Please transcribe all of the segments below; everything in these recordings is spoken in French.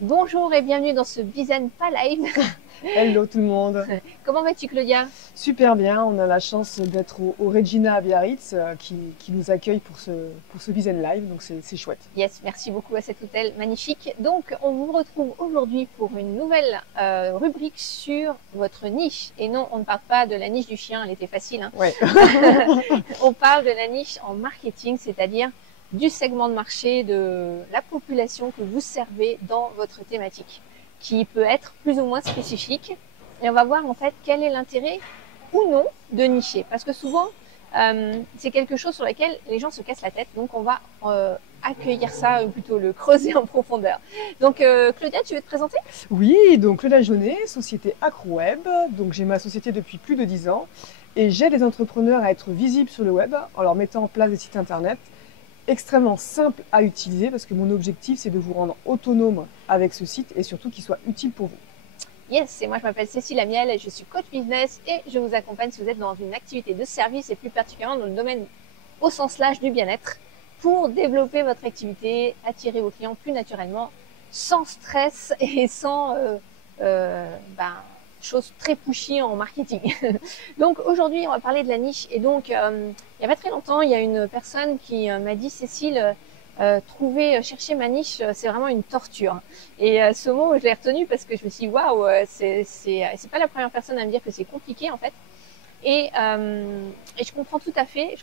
Bonjour et bienvenue dans ce Bizen pas live. Hello tout le monde. Comment vas-tu Claudia? Super bien, on a la chance d'être au Regina à Biarritz qui nous accueille pour ce Bizen Live, donc c'est chouette. Yes, merci beaucoup à cet hôtel magnifique. Donc on vous retrouve aujourd'hui pour une nouvelle rubrique sur votre niche. Et non, on ne parle pas de la niche du chien, elle était facile. Hein. Ouais. On parle de la niche en marketing, c'est-à-dire du segment de marché de la population que vous servez dans votre thématique, qui peut être plus ou moins spécifique. Et on va voir en fait quel est l'intérêt ou non de nicher. Parce que souvent, c'est quelque chose sur lequel les gens se cassent la tête. Donc on va accueillir ça, plutôt le creuser en profondeur. Donc Claudia, tu veux te présenter? Oui, donc Claudia Jaunet, société AcroWeb. Donc j'ai ma société depuis plus de 10 ans et j'aide les entrepreneurs à être visibles sur le web en leur mettant en place des sites internet extrêmement simples à utiliser parce que mon objectif c'est de vous rendre autonome avec ce site et surtout qu'il soit utile pour vous. Yes, et moi je m'appelle Cécile Amiel et je suis coach business et je vous accompagne si vous êtes dans une activité de service et plus particulièrement dans le domaine au sens large du bien-être pour développer votre activité, attirer vos clients plus naturellement, sans stress et sans choses très pushy en marketing. Donc aujourd'hui on va parler de la niche et donc il n'y a pas très longtemps il y a une personne qui m'a dit Cécile, chercher ma niche, c'est vraiment une torture. Et ce mot, je l'ai retenu parce que je me suis dit, waouh, c'est pas la première personne à me dire que c'est compliqué en fait. Et je comprends tout à fait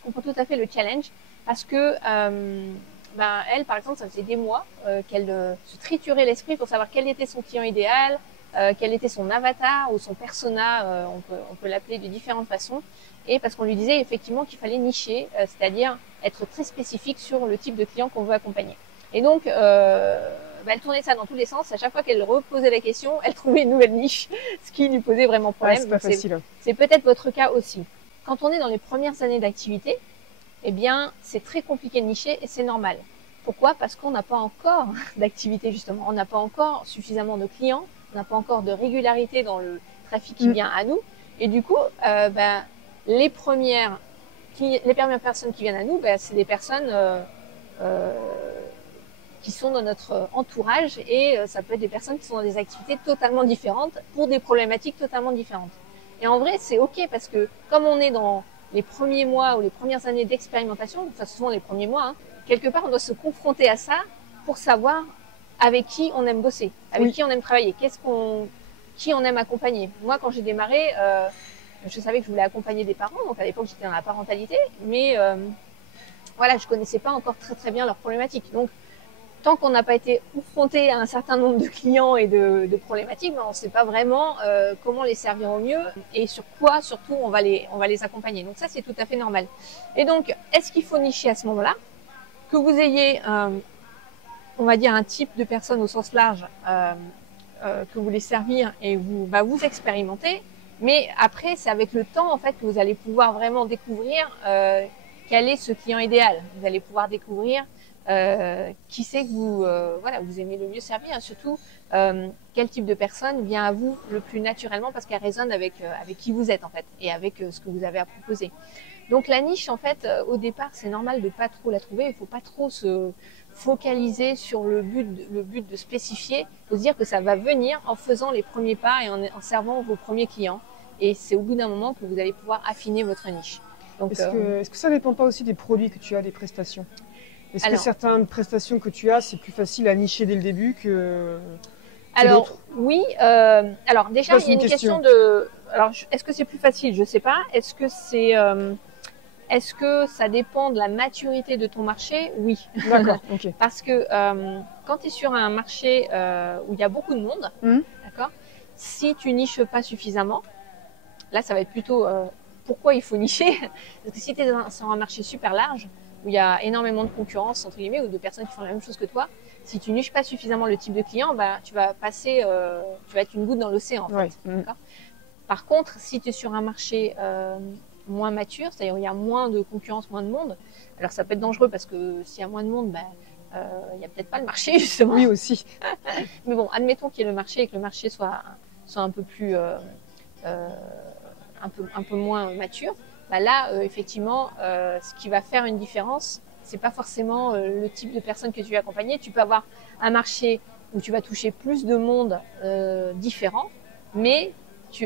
le challenge parce que elle, par exemple, ça faisait des mois qu'elle se triturait l'esprit pour savoir quel était son client idéal, quel était son avatar ou son persona, on peut l'appeler de différentes façons. Et parce qu'on lui disait effectivement qu'il fallait nicher, c'est-à-dire être très spécifique sur le type de client qu'on veut accompagner. Et donc, elle tournait ça dans tous les sens. À chaque fois qu'elle reposait la question, elle trouvait une nouvelle niche, ce qui lui posait vraiment problème. C'est pas facile. C'est peut-être votre cas aussi. Quand on est dans les premières années d'activité, eh bien, c'est très compliqué de nicher et c'est normal. Pourquoi? Parce qu'on n'a pas encore d'activité justement. On n'a pas encore suffisamment de clients, on n'a pas encore de régularité dans le trafic qui vient à nous. Et du coup, les premières personnes qui viennent à nous, c'est des personnes qui sont dans notre entourage et ça peut être des personnes qui sont dans des activités totalement différentes pour des problématiques totalement différentes. Et en vrai, c'est ok parce que comme on est dans les premiers mois ou les premières années d'expérimentation, enfin souvent les premiers mois, hein, quelque part on doit se confronter à ça pour savoir avec qui on aime bosser, avec qui on aime travailler, qui on aime accompagner. Moi, quand j'ai démarré, je savais que je voulais accompagner des parents, donc à l'époque j'étais dans la parentalité, mais je connaissais pas encore très bien leurs problématiques. Donc tant qu'on n'a pas été confronté à un certain nombre de clients et de problématiques, on ne sait pas vraiment comment les servir au mieux et sur quoi surtout on va les accompagner. Donc ça c'est tout à fait normal. Et donc est-ce qu'il faut nicher à ce moment-là? Que vous ayez on va dire un type de personne au sens large que vous voulez servir et vous expérimentez. Mais après, c'est avec le temps en fait que vous allez pouvoir vraiment découvrir quel est ce client idéal. Vous allez pouvoir découvrir qui c'est que vous aimez le mieux servir, et surtout quel type de personne vient à vous le plus naturellement parce qu'elle résonne avec qui vous êtes en fait et avec ce que vous avez à proposer. Donc la niche en fait au départ c'est normal de pas trop la trouver, il faut pas trop se focaliser sur le but de spécifier, il faut se dire que ça va venir en faisant les premiers pas et en servant vos premiers clients. Et c'est au bout d'un moment que vous allez pouvoir affiner votre niche. Donc, est-ce que ça dépend pas aussi des produits que tu as, des prestations? Est-ce que certaines prestations que tu as, c'est plus facile à nicher dès le début que d'autres? Oui. Alors déjà, il y a une question de... Alors, est-ce que c'est plus facile? Je sais pas. Est-ce que ça dépend de la maturité de ton marché? Oui. D'accord, ok. Parce que quand tu es sur un marché où il y a beaucoup de monde, d'accord, si tu niches pas suffisamment, là, ça va être plutôt pourquoi il faut nicher. Parce que si tu es sur un marché super large, où il y a énormément de concurrence, entre guillemets, ou de personnes qui font la même chose que toi, si tu niches pas suffisamment le type de client, tu vas être une goutte dans l'océan, en fait. D'accord. Par contre, si tu es sur un marché moins mature, c'est-à-dire où il y a moins de concurrence, moins de monde, alors ça peut être dangereux parce que s'il y a moins de monde, il y a peut-être pas le marché, justement. Oui, aussi. Mais bon, admettons qu'il y ait le marché et que le marché soit un peu plus... un peu moins mature, effectivement, ce qui va faire une différence, c'est pas forcément le type de personne que tu veux accompagner. Tu peux avoir un marché où tu vas toucher plus de monde différent, mais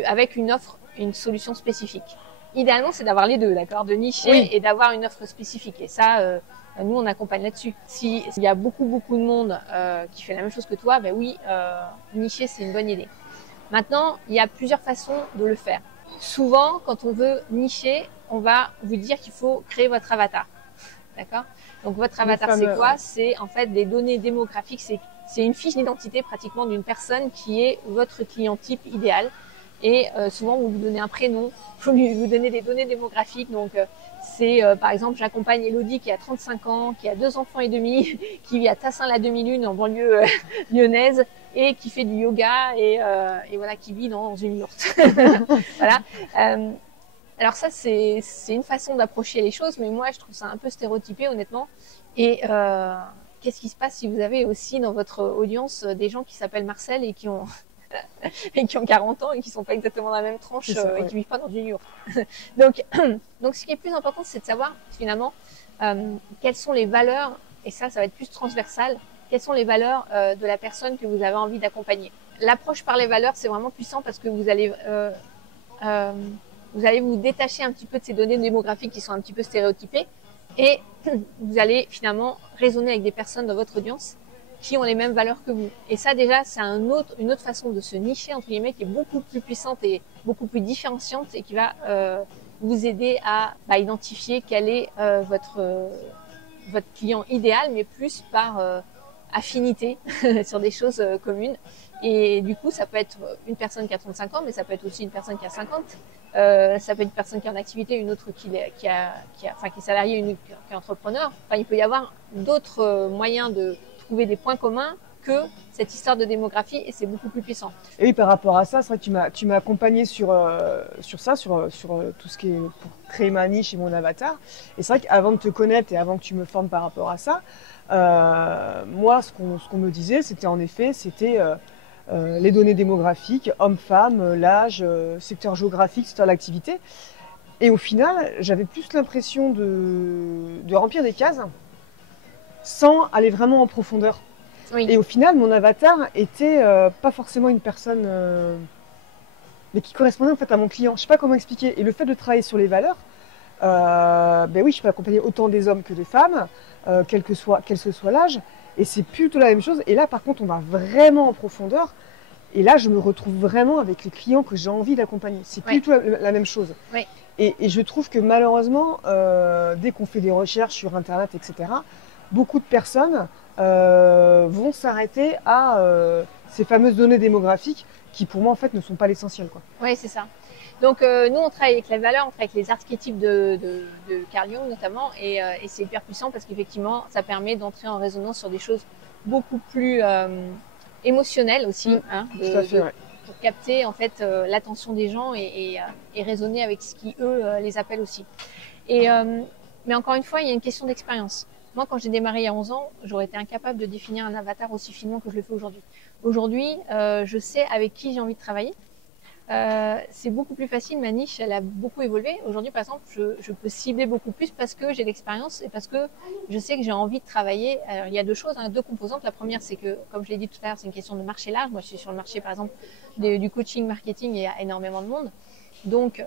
avec une offre, une solution spécifique. Idéalement, c'est d'avoir les deux, d'accord, de nicher et d'avoir une offre spécifique. Et ça, nous, on accompagne là-dessus. S'il y a beaucoup de monde qui fait la même chose que toi, ben oui, nicher, c'est une bonne idée. Maintenant, il y a plusieurs façons de le faire. Souvent, quand on veut nicher, on va vous dire qu'il faut créer votre avatar. D'accord? Donc, votre avatar, c'est quoi? C'est en fait des données démographiques. C'est une fiche d'identité pratiquement d'une personne qui est votre client type idéal. Et souvent, vous lui donnez un prénom, vous donnez des données démographiques. Donc, par exemple, j'accompagne Elodie qui a 35 ans, qui a 2 enfants et demi, qui vit à Tassin-la-Demi-Lune en banlieue lyonnaise et qui fait du yoga et voilà, qui vit dans une yourte. Voilà. Alors ça, c'est une façon d'approcher les choses, mais moi, je trouve ça un peu stéréotypé, honnêtement. Et qu'est-ce qui se passe si vous avez aussi dans votre audience des gens qui s'appellent Marcel et qui ont 40 ans et qui sont pas exactement dans la même tranche et qui vivent pas dans une yourte. donc, ce qui est plus important, c'est de savoir finalement quelles sont les valeurs, et ça va être plus transversal, quelles sont les valeurs de la personne que vous avez envie d'accompagner. L'approche par les valeurs, c'est vraiment puissant parce que vous allez vous détacher un petit peu de ces données démographiques qui sont un petit peu stéréotypées et vous allez finalement raisonner avec des personnes dans votre audience qui ont les mêmes valeurs que vous. Et ça, déjà, c'est une autre façon de se nicher, entre guillemets, qui est beaucoup plus puissante et beaucoup plus différenciante et qui va vous aider à identifier quel est votre client idéal, mais plus par affinité sur des choses communes. Et du coup, ça peut être une personne qui a 35 ans, mais ça peut être aussi une personne qui a 50. Ça peut être une personne qui est en activité, une autre qui est salariée, une qui est entrepreneur. Enfin, il peut y avoir d'autres moyens de trouver des points communs que cette histoire de démographie et c'est beaucoup plus puissant. Et oui, par rapport à ça, c'est vrai que tu m'as accompagné sur tout ce qui est pour créer ma niche et mon avatar. Et c'est vrai qu'avant de te connaître et avant que tu me formes par rapport à ça, moi, ce qu'on me disait, c'était les données démographiques, hommes-femmes, l'âge, secteur géographique, secteur d'activité. Et au final, j'avais plus l'impression de remplir des cases sans aller vraiment en profondeur. Oui. Et au final, mon avatar était pas forcément une personne, mais qui correspondait en fait à mon client. Je sais pas comment expliquer. Et le fait de travailler sur les valeurs, ben oui, je peux accompagner autant des hommes que des femmes, quel que soit l'âge. Et c'est plutôt la même chose. Et là, par contre, on va vraiment en profondeur. Et là, je me retrouve vraiment avec les clients que j'ai envie d'accompagner. C'est plutôt la même chose. Oui. Et je trouve que malheureusement, dès qu'on fait des recherches sur Internet, etc., beaucoup de personnes vont s'arrêter à ces fameuses données démographiques qui, pour moi, en fait, ne sont pas l'essentiel. Oui, c'est ça. Donc, nous, on travaille avec les valeurs, on travaille avec les archétypes de Carl Jung, notamment, et c'est hyper puissant parce qu'effectivement, ça permet d'entrer en résonance sur des choses beaucoup plus émotionnelles aussi, pour capter, en fait, l'attention des gens et raisonner avec ce qui, eux, les appelle aussi. Mais encore une fois, il y a une question d'expérience. Moi, quand j'ai démarré il y a 11 ans, j'aurais été incapable de définir un avatar aussi finement que je le fais aujourd'hui. Aujourd'hui, je sais avec qui j'ai envie de travailler. C'est beaucoup plus facile, ma niche, elle a beaucoup évolué. Aujourd'hui, par exemple, je peux cibler beaucoup plus parce que j'ai l'expérience et parce que je sais que j'ai envie de travailler. Alors, il y a deux choses, deux composantes. La première, c'est que, comme je l'ai dit tout à l'heure, c'est une question de marché large. Moi, je suis sur le marché, par exemple, du coaching marketing et il y a énormément de monde. Donc,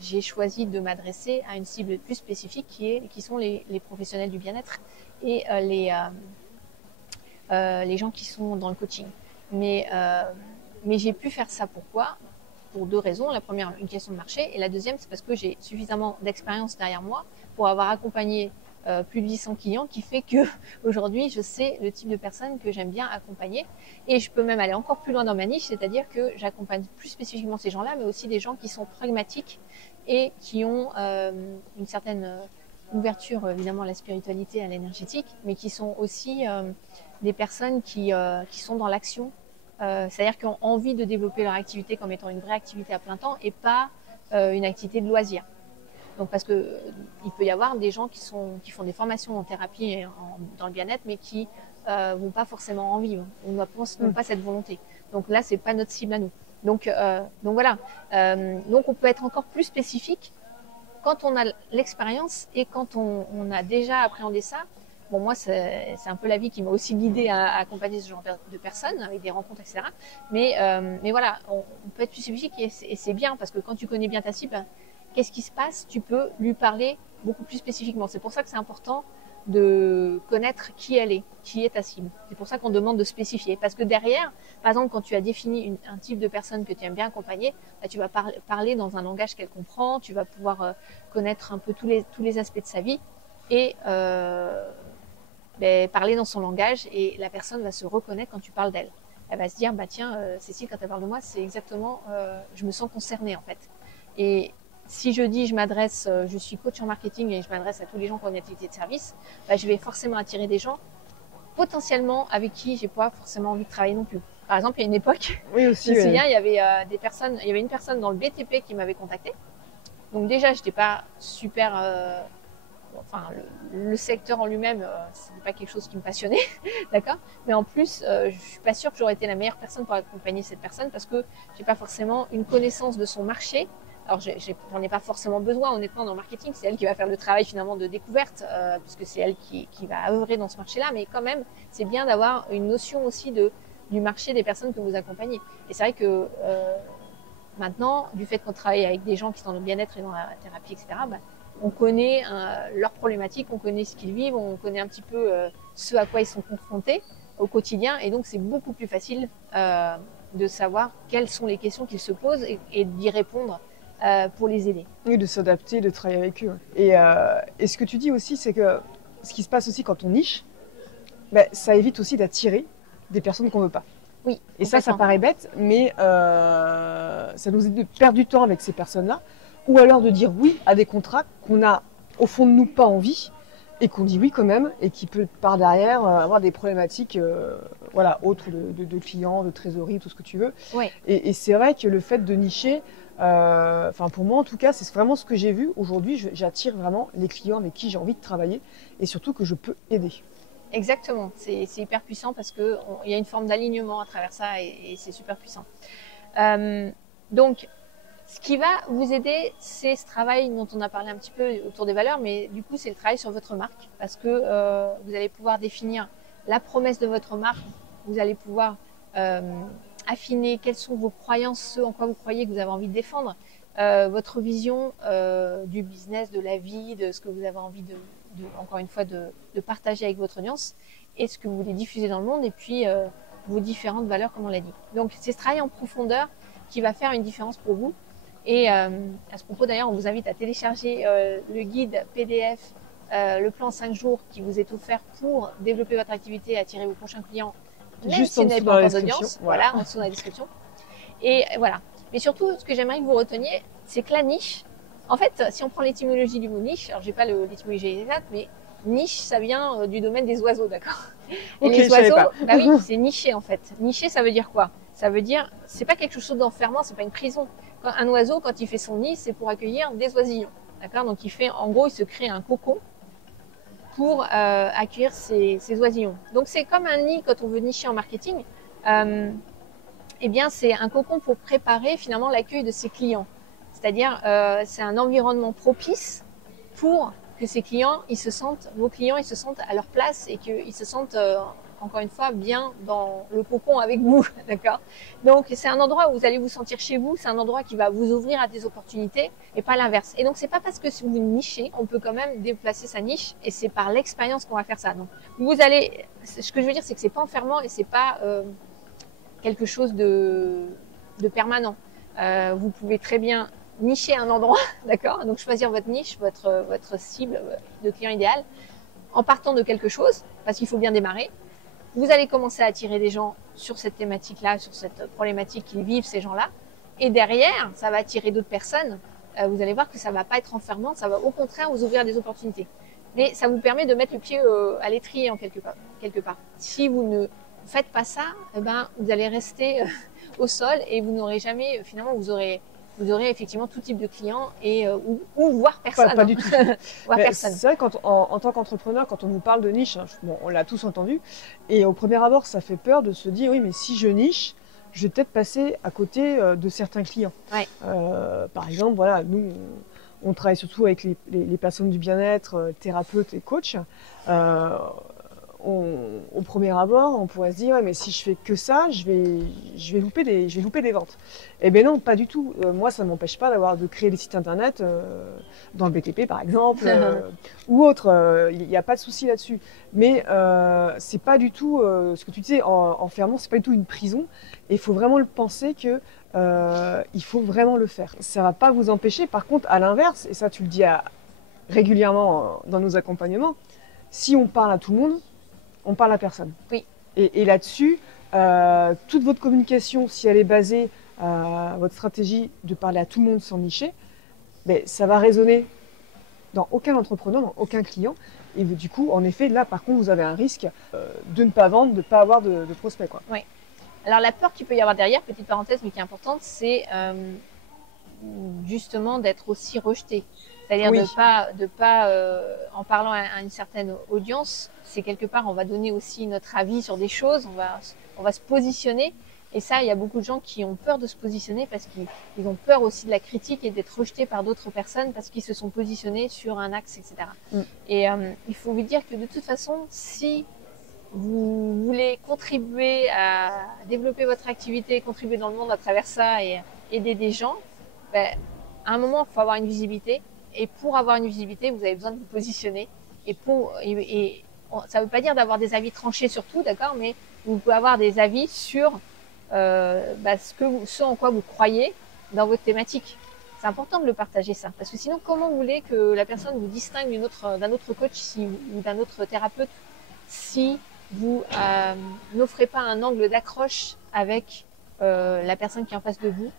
j'ai choisi de m'adresser à une cible plus spécifique qui sont les professionnels du bien-être et les gens qui sont dans le coaching. Mais j'ai pu faire ça pourquoi? Pour deux raisons. La première, une question de marché, et la deuxième, c'est parce que j'ai suffisamment d'expérience derrière moi pour avoir accompagné plus de 800 clients, qui fait que aujourd'hui, je sais le type de personnes que j'aime bien accompagner, et je peux même aller encore plus loin dans ma niche, c'est-à-dire que j'accompagne plus spécifiquement ces gens-là, mais aussi des gens qui sont pragmatiques et qui ont une certaine ouverture, évidemment, à la spiritualité, à l'énergétique, mais qui sont aussi des personnes qui sont dans l'action. C'est-à-dire qu'ils ont envie de développer leur activité comme étant une vraie activité à plein temps et pas une activité de loisir. Donc parce que il peut y avoir des gens qui font des formations en thérapie et dans le bien-être, mais qui vont pas forcément en vivre, n'ont pas cette volonté. Donc là, c'est pas notre cible à nous. Donc voilà. Donc on peut être encore plus spécifique quand on a l'expérience et quand on a déjà appréhendé ça. Bon, moi, c'est un peu la vie qui m'a aussi guidée à accompagner ce genre de personnes avec des rencontres, etc. Mais voilà, on peut être plus spécifique et c'est bien parce que quand tu connais bien ta cible, qu'est-ce qui se passe? Tu peux lui parler beaucoup plus spécifiquement. C'est pour ça que c'est important de connaître qui elle est, qui est ta cible. C'est pour ça qu'on demande de spécifier. Parce que derrière, par exemple, quand tu as défini un type de personne que tu aimes bien accompagner, bah, tu vas parler dans un langage qu'elle comprend, tu vas pouvoir connaître un peu tous les aspects de sa vie et parler dans son langage et la personne va se reconnaître quand tu parles d'elle. Elle va se dire, bah tiens, Cécile, quand elle parle de moi, c'est exactement, je me sens concernée en fait. Et si je dis, je suis coach en marketing et je m'adresse à tous les gens qui ont une activité de service, bah, je vais forcément attirer des gens potentiellement avec qui j'ai pas forcément envie de travailler non plus. Par exemple, il y a une époque, Oui, aussi, je me souviens, il y avait il y avait une personne dans le BTP qui m'avait contacté. Donc déjà, j'étais pas super, enfin, le secteur en lui-même, c'est pas quelque chose qui me passionnait, d'accord. Mais en plus, je suis pas sûre que j'aurais été la meilleure personne pour accompagner cette personne parce que j'ai pas forcément une connaissance de son marché. Alors, j'en ai pas forcément besoin, honnêtement, dans le marketing. C'est elle qui va faire le travail, finalement, de découverte, puisque c'est elle qui va œuvrer dans ce marché-là. Mais quand même, c'est bien d'avoir une notion aussi du marché des personnes que vous accompagnez. Et c'est vrai que maintenant, du fait qu'on travaille avec des gens qui sont dans le bien-être et dans la thérapie, etc., bah, on connaît leurs problématiques, on connaît ce qu'ils vivent, on connaît un petit peu ce à quoi ils sont confrontés au quotidien. Et donc, c'est beaucoup plus facile de savoir quelles sont les questions qu'ils se posent et d'y répondre pour les aider. Oui, de s'adapter, de travailler avec eux. Et ce que tu dis aussi, c'est que ce qui se passe aussi quand on niche, ben, ça évite aussi d'attirer des personnes qu'on ne veut pas. Oui. Et ça paraît bête, mais ça nous évite de perdre du temps avec ces personnes-là, ou alors de dire oui à des contrats qu'on a au fond de nous pas envie, et qu'on dit oui quand même, et qui peut par derrière avoir des problématiques voilà, autres de clients, de trésorerie, tout ce que tu veux. Oui. Et c'est vrai que le fait de nicher, enfin pour moi en tout cas, c'est vraiment ce que j'ai vu. Aujourd'hui, j'attire vraiment les clients avec qui j'ai envie de travailler, et surtout que je peux aider. Exactement, c'est hyper puissant parce qu'il y a une forme d'alignement à travers ça et c'est super puissant. Donc, ce qui va vous aider, c'est ce travail dont on a parlé un petit peu autour des valeurs, mais du coup, c'est le travail sur votre marque parce que vous allez pouvoir définir la promesse de votre marque, vous allez pouvoir affiner quelles sont vos croyances, ce en quoi vous croyez que vous avez envie de défendre, votre vision du business, de la vie, de ce que vous avez envie encore une fois, de partager avec votre audience et ce que vous voulez diffuser dans le monde et puis vos différentes valeurs, comme on l'a dit. Donc, c'est ce travail en profondeur qui va faire une différence pour vous. Et à ce propos, d'ailleurs, on vous invite à télécharger le guide PDF, le plan 5 jours qui vous est offert pour développer votre activité et attirer vos prochains clients, même Juste si en vous n'avez dessous pas dans la encore d'audience. Voilà, en dessous dans la description. Et voilà. Mais surtout, ce que j'aimerais que vous reteniez, c'est que la niche, en fait, si on prend l'étymologie du mot niche, alors j'ai pas l'étymologie exacte, mais niche, ça vient du domaine des oiseaux, d'accord? Et Ok, les je savais oiseaux, pas. bah oui, c'est niché en fait. Niché, ça veut dire quoi? Ça veut dire, c'est pas quelque chose d'enfermant, c'est pas une prison. Un oiseau, quand il fait son nid, c'est pour accueillir des oisillons, d'accord? Donc en gros, il se crée un cocon pour accueillir ces oisillons. Donc c'est comme un nid quand on veut nicher en marketing. Eh bien, c'est un cocon pour préparer finalement l'accueil de ses clients. C'est-à-dire, c'est un environnement propice pour que ces clients, vos clients, ils se sentent à leur place et qu'ils se sentent, encore une fois, bien dans le cocon avec vous, d'accord? Donc, c'est un endroit où vous allez vous sentir chez vous, c'est un endroit qui va vous ouvrir à des opportunités et pas l'inverse. Et donc, c'est pas parce que si vous nichez, on peut quand même déplacer sa niche et c'est par l'expérience qu'on va faire ça. Donc, ce que je veux dire, c'est que c'est pas enfermant et c'est pas quelque chose de permanent. Vous pouvez très bien nicher un endroit, d'accord? Donc choisir votre niche, votre cible de client idéal, en partant de quelque chose, parce qu'il faut bien démarrer. Vous allez commencer à attirer des gens sur cette thématique-là, sur cette problématique qu'ils vivent, ces gens-là. Et derrière, ça va attirer d'autres personnes. Vous allez voir que ça va pas être enfermant, ça va au contraire vous ouvrir des opportunités. Mais ça vous permet de mettre le pied à l'étrier en quelque part. Si vous ne faites pas ça, eh ben, vous allez rester au sol et vous n'aurez jamais, finalement, vous aurez effectivement tout type de clients et ou voire personne. Pas du tout. Voire personne. C'est vrai qu'en tant qu'entrepreneur, quand on nous parle de niche, hein, bon, on l'a tous entendu, et au premier abord, ça fait peur de se dire oui, mais si je niche, je vais peut-être passer à côté de certains clients. Ouais. Par exemple, voilà, nous, On travaille surtout avec les personnes du bien-être, thérapeutes et coachs. Au premier abord, on pourrait se dire ouais, mais si je fais que ça, je vais louper des ventes. Eh bien non, pas du tout. Moi, ça ne m'empêche pas de créer des sites internet dans le BTP par exemple ou autre. Il n'y a pas de souci là-dessus. Mais c'est pas du tout ce que tu disais en fermant, c'est pas du tout une prison. Et il faut vraiment le penser que il faut vraiment le faire. Ça va pas vous empêcher. Par contre, à l'inverse, et ça tu le dis régulièrement dans nos accompagnements, si on parle à tout le monde, on parle à personne. Oui. Et là-dessus, toute votre communication, si elle est basée, votre stratégie de parler à tout le monde sans nicher, ben, ça va résonner dans aucun entrepreneur, dans aucun client. Et du coup, en effet, là, par contre, vous avez un risque de ne pas vendre, de ne pas avoir de prospects, quoi. Oui. Alors, la peur qu'il peut y avoir derrière, petite parenthèse, mais qui est importante, c'est justement d'être aussi rejeté. C'est-à-dire Oui. de pas en parlant à une certaine audience, c'est quelque part, on va donner aussi notre avis sur des choses, on va se positionner. Et ça, il y a beaucoup de gens qui ont peur de se positionner parce qu'ils ont peur aussi de la critique et d'être rejetés par d'autres personnes parce qu'ils se sont positionnés sur un axe, etc. Et il faut vous dire que de toute façon, si vous voulez contribuer à développer votre activité, contribuer dans le monde à travers ça et aider des gens, ben, à un moment, il faut avoir une visibilité. Et pour avoir une visibilité, vous avez besoin de vous positionner. Et ça ne veut pas dire d'avoir des avis tranchés sur tout, d'accord, mais vous pouvez avoir des avis sur ce en quoi vous croyez dans votre thématique. C'est important de le partager ça, parce que sinon, comment vous voulez que la personne vous distingue d'un autre coach ou d'un autre thérapeute si vous n'offrez pas un angle d'accroche avec la personne qui est en face de vous,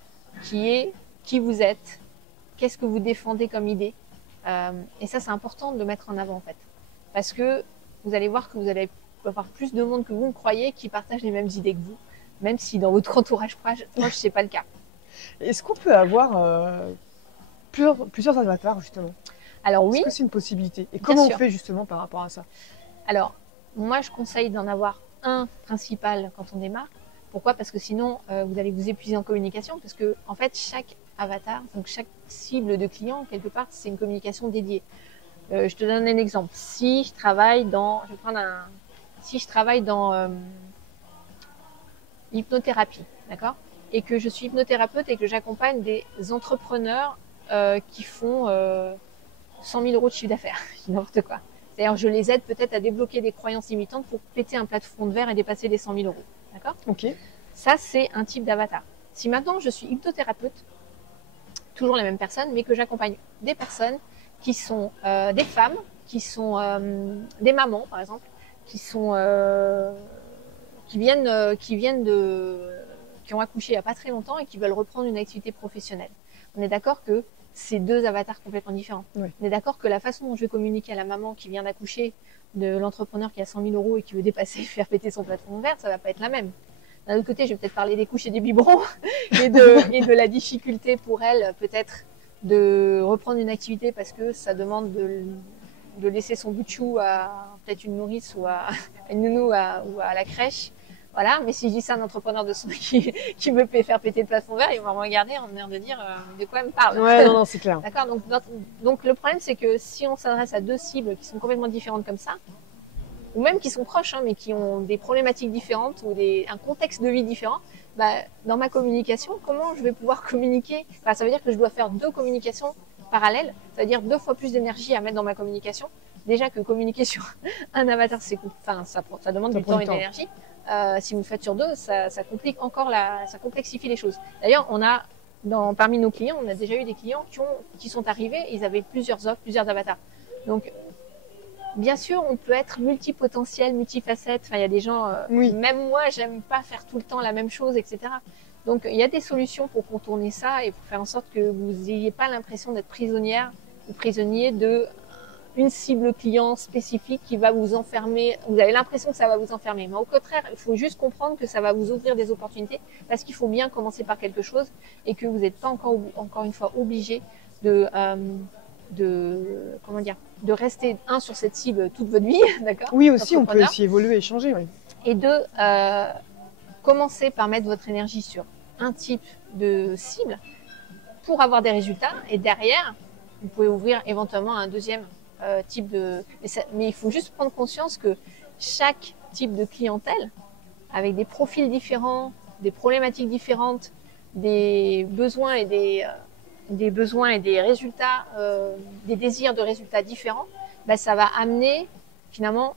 qui est qui vous êtes, qu'est-ce que vous défendez comme idée. Et ça, c'est important de le mettre en avant, en fait. Parce que vous allez voir que vous allez avoir plus de monde que vous ne croyez qui partagent les mêmes idées que vous, même si dans votre entourage proche, c'est pas le cas. Est-ce qu'on peut avoir plusieurs avatars, justement? Alors oui. Est-ce que c'est une possibilité? Et comment on fait, justement, par rapport à ça? Alors, moi, je conseille d'en avoir un principal quand on démarre. Pourquoi? Parce que sinon, vous allez vous épuiser en communication. Parce que, en fait, chaque avatar, donc chaque cible de client, quelque part, c'est une communication dédiée. Je te donne un exemple. Si je travaille dans l'hypnothérapie, d'accord, et que je suis hypnothérapeute et que j'accompagne des entrepreneurs qui font 100 000 euros de chiffre d'affaires, n'importe quoi. C'est-à-dire, je les aide peut-être à débloquer des croyances limitantes pour péter un plafond de verre et dépasser les 100 000 euros, d'accord? Ok. Ça, c'est un type d'avatar. Si maintenant je suis hypnothérapeute, toujours les mêmes personnes, mais que j'accompagne des personnes qui sont des femmes, qui sont des mamans, par exemple, qui ont accouché il n'y a pas très longtemps et qui veulent reprendre une activité professionnelle. On est d'accord que c'est deux avatars complètement différents. Oui. On est d'accord que la façon dont je vais communiquer à la maman qui vient d'accoucher de l'entrepreneur qui a 100 000 euros et qui veut dépasser, faire péter son plafond de verre, ça va pas être la même. D'un autre côté, je vais peut-être parler des couches et des biberons et de la difficulté pour elle, peut-être, de reprendre une activité parce que ça demande de laisser son bout de chou à peut-être une nourrice ou à une nounou ou à la crèche. Voilà, mais si je dis ça à un entrepreneur qui veut faire péter le plafond vert, il va me regarder en l'air de dire de quoi elle me parle. Ouais, non, c'est clair. D'accord, donc le problème, c'est que si on s'adresse à deux cibles qui sont complètement différentes comme ça, ou même qui sont proches, hein, mais qui ont des problématiques différentes ou un contexte de vie différent, bah, dans ma communication, comment je vais pouvoir communiquer? Enfin, ça veut dire que je dois faire deux communications parallèles, ça veut dire 2 fois plus d'énergie à mettre dans ma communication. Déjà que communiquer sur un avatar, ça demande du temps et de l'énergie. Si vous le faites sur deux, ça complique encore ça complexifie les choses. D'ailleurs, parmi nos clients, on a déjà eu des clients qui sont arrivés, ils avaient plusieurs offres, plusieurs avatars. Donc, bien sûr, on peut être multipotentiel, multifacette. Enfin, il y a des gens, oui. Même moi, j'aime pas faire tout le temps la même chose, etc. Donc, il y a des solutions pour contourner ça et pour faire en sorte que vous n'ayez pas l'impression d'être prisonnière ou prisonnier une cible client spécifique qui va vous enfermer. Vous avez l'impression que ça va vous enfermer. Mais au contraire, il faut juste comprendre que ça va vous ouvrir des opportunités parce qu'il faut bien commencer par quelque chose et que vous n'êtes pas encore une fois obligé de rester sur cette cible toute votre vie, d'accord? Oui, aussi, on peut aussi évoluer et changer, oui. Et deux, commencer par mettre votre énergie sur un type de cible pour avoir des résultats et derrière, vous pouvez ouvrir éventuellement un deuxième type de... Mais il faut juste prendre conscience que chaque type de clientèle, avec des profils différents, des problématiques différentes, des besoins et des résultats, des désirs de résultats différents, bah, ça va amener finalement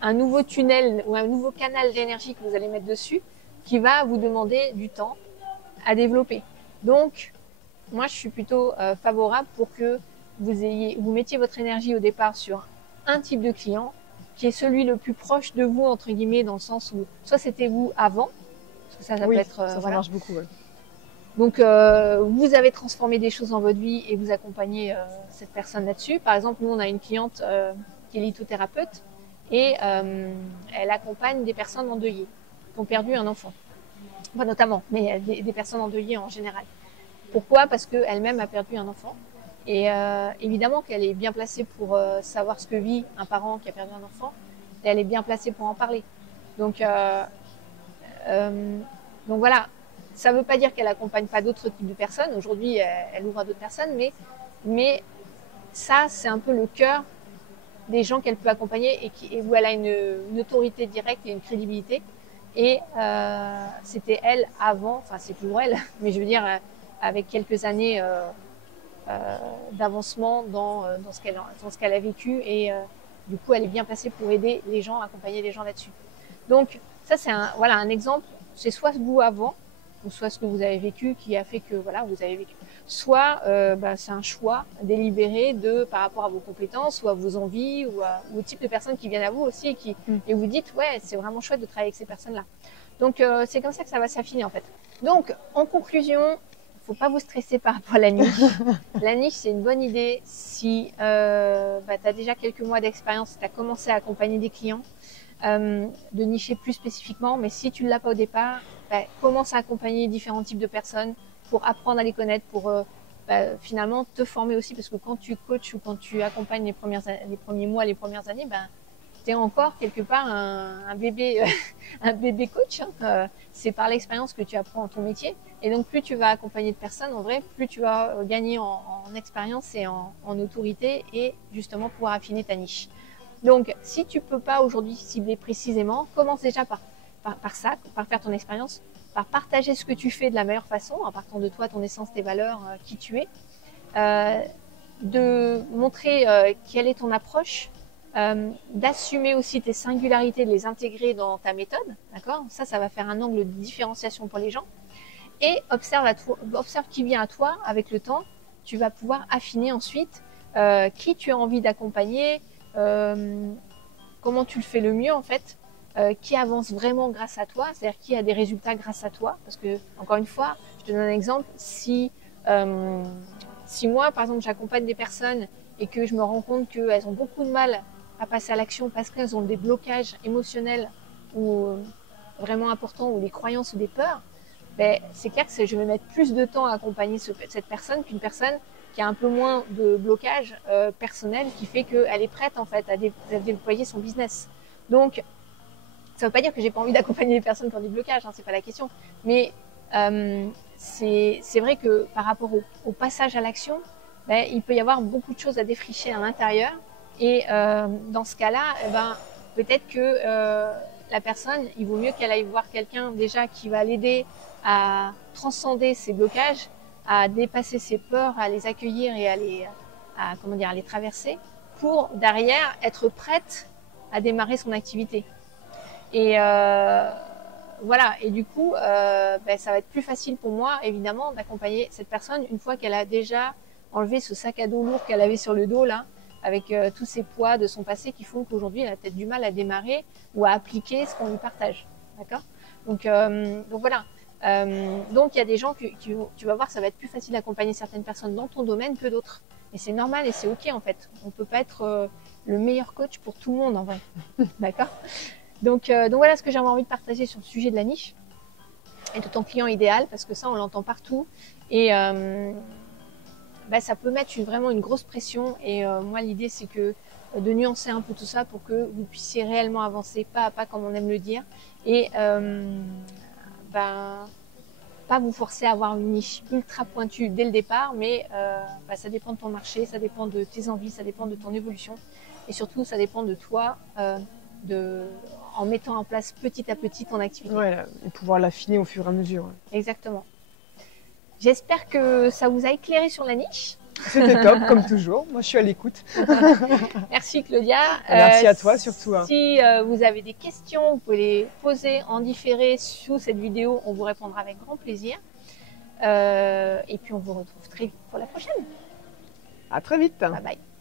un nouveau tunnel ou un nouveau canal d'énergie que vous allez mettre dessus qui va vous demander du temps à développer. Donc, moi, je suis plutôt favorable pour que vous mettiez votre énergie au départ sur un type de client qui est celui le plus proche de vous, entre guillemets, dans le sens où soit c'était vous avant, parce que ça oui, peut être... ça voilà. marche beaucoup. Ouais. Donc, vous avez transformé des choses dans votre vie et vous accompagnez cette personne là-dessus. Par exemple, nous, on a une cliente qui est lithothérapeute et elle accompagne des personnes endeuillées qui ont perdu un enfant. Enfin, notamment, mais des personnes endeuillées en général. Pourquoi? Parce qu'elle-même a perdu un enfant. Et évidemment qu'elle est bien placée pour savoir ce que vit un parent qui a perdu un enfant. Et elle est bien placée pour en parler. Donc voilà, ça ne veut pas dire qu'elle accompagne pas d'autres types de personnes. Aujourd'hui, elle ouvre à d'autres personnes, mais ça, c'est un peu le cœur des gens qu'elle peut accompagner et où elle a une autorité directe et une crédibilité. Et c'était elle avant, enfin c'est toujours elle, mais je veux dire avec quelques années d'avancement dans ce qu'elle a vécu et du coup elle est bien placée pour aider les gens, accompagner les gens là-dessus. Donc ça c'est un exemple, c'est soit vous avant ou soit ce que vous avez vécu qui a fait que voilà vous avez vécu. Soit c'est un choix délibéré par rapport à vos compétences ou à vos envies ou au type de personnes qui viennent à vous aussi et vous dites ouais c'est vraiment chouette de travailler avec ces personnes-là. Donc c'est comme ça que ça va s'affiner en fait. Donc en conclusion, faut pas vous stresser par rapport à la niche. La niche c'est une bonne idée si tu as déjà quelques mois d'expérience, tu as commencé à accompagner des clients, de nicher plus spécifiquement, mais si tu ne l'as pas au départ, commence à accompagner différents types de personnes pour apprendre à les connaître, pour finalement te former aussi, parce que quand tu coaches ou quand tu accompagnes les premiers mois, les premières années, tu es encore quelque part un bébé, un bébé coach. Hein. C'est par l'expérience que tu apprends ton métier. Et donc, plus tu vas accompagner de personnes, en vrai, plus tu vas gagner en expérience et en autorité et justement pouvoir affiner ta niche. Donc, si tu peux pas aujourd'hui cibler précisément, commence déjà par ça, par faire ton expérience, par partager ce que tu fais de la meilleure façon, en partant de toi, ton essence, tes valeurs, qui tu es, de montrer quelle est ton approche, d'assumer aussi tes singularités, de les intégrer dans ta méthode, d'accord? Ça va faire un angle de différenciation pour les gens. Et observe qui vient à toi avec le temps. Tu vas pouvoir affiner ensuite qui tu as envie d'accompagner, comment tu le fais le mieux en fait, qui avance vraiment grâce à toi, c'est-à-dire qui a des résultats grâce à toi. Parce que, encore une fois, je te donne un exemple, si moi, par exemple, j'accompagne des personnes et que je me rends compte qu'elles ont beaucoup de mal à passer à l'action parce qu'elles ont des blocages émotionnels ou vraiment importants ou des croyances ou des peurs, c'est clair que je vais mettre plus de temps à accompagner cette personne qu'une personne qui a un peu moins de blocage personnel qui fait qu'elle est prête en fait à déployer son business. Donc, ça ne veut pas dire que j'ai pas envie d'accompagner les personnes qui ont des blocages, hein, c'est pas la question. Mais c'est vrai que par rapport au passage à l'action, il peut y avoir beaucoup de choses à défricher à l'intérieur. Et dans ce cas-là, peut-être que la personne, il vaut mieux qu'elle aille voir quelqu'un déjà qui va l'aider à transcender ses blocages, à dépasser ses peurs, à les accueillir et à les traverser, pour derrière être prête à démarrer son activité. Et voilà. Et du coup, ça va être plus facile pour moi, évidemment, d'accompagner cette personne une fois qu'elle a déjà enlevé ce sac à dos lourd qu'elle avait sur le dos là, avec tous ces poids de son passé qui font qu'aujourd'hui elle a peut-être du mal à démarrer ou à appliquer ce qu'on lui partage. D'accord ? Donc voilà. Donc il y a des gens que tu vas voir, ça va être plus facile d'accompagner certaines personnes dans ton domaine que d'autres. Et c'est normal et c'est ok en fait. On peut pas être le meilleur coach pour tout le monde en vrai. D'accord ? Donc voilà ce que j'avais envie de partager sur le sujet de la niche et de ton client idéal, parce que ça on l'entend partout et ça peut mettre vraiment une grosse pression. Et moi l'idée c'est que de nuancer un peu tout ça pour que vous puissiez réellement avancer pas à pas comme on aime le dire et pas vous forcer à avoir une niche ultra pointue dès le départ, mais ça dépend de ton marché, ça dépend de tes envies, ça dépend de ton évolution. Et surtout, ça dépend de toi, en mettant en place petit à petit ton activité. Ouais, et pouvoir l'affiner au fur et à mesure. Exactement. J'espère que ça vous a éclairé sur la niche. C'était top, comme toujours. Moi, je suis à l'écoute. Merci Claudia. Merci à toi surtout. Si vous avez des questions, vous pouvez les poser en différé sous cette vidéo. On vous répondra avec grand plaisir. Et puis on vous retrouve très vite pour la prochaine. À très vite. Bye bye.